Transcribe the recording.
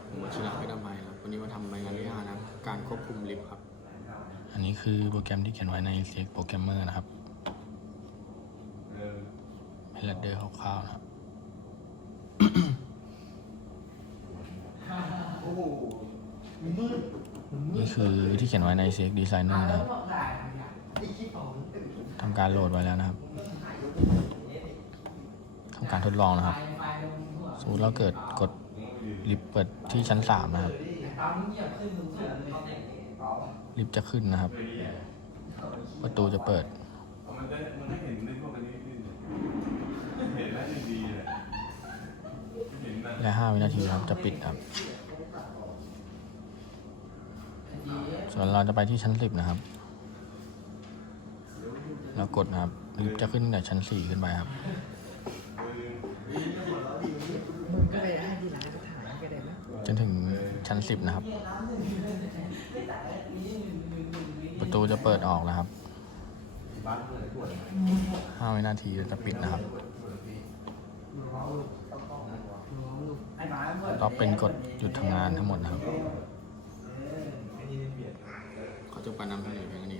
ครับผมวชิระเพชรอภัยครับวันนี้มาทำรายงานที่ห้านะครับการควบคุมลิฟต์ครับ อันนี้คือโปรแกรมที่เขียนไว้ใน CX Programmer นะครับเป็นลัดเดอร์คร่าวๆนะครับนี่คือที่เขียนไว้ใน CX Designer นะครับทำการโหลดไว้แล้วนะครับทำการทดลองนะครับสมมติเราเกิดกด ลิฟต์เปิดที่ชั้น3นะครับ ลิฟต์จะขึ้นนะครับ ประตูจะเปิด มันได้มันได้เห็นในพวกอันนี้ขึ้นเห็นแล้วยังดีเลยเห็นนะและ5วินาทีนะครับจะปิดครับ ส่วนเราจะไปที่ชั้น10นะครับ แล้วกดนะครับลิฟต์จะขึ้นตั้งแต่ชั้น4ขึ้นไปครับ มึงก็ไปได้ที่ร้านก็ถ่ายก็ได้ไหม จนถึง ชั้นสิบนะครับ ประตูจะเปิดออกนะครับห้าวินาทีจะปิดนะครับก็เป็นกดหยุดทำงานทั้งหมดนะครับ ขอจบการนำเสนอเพียงเท่านี้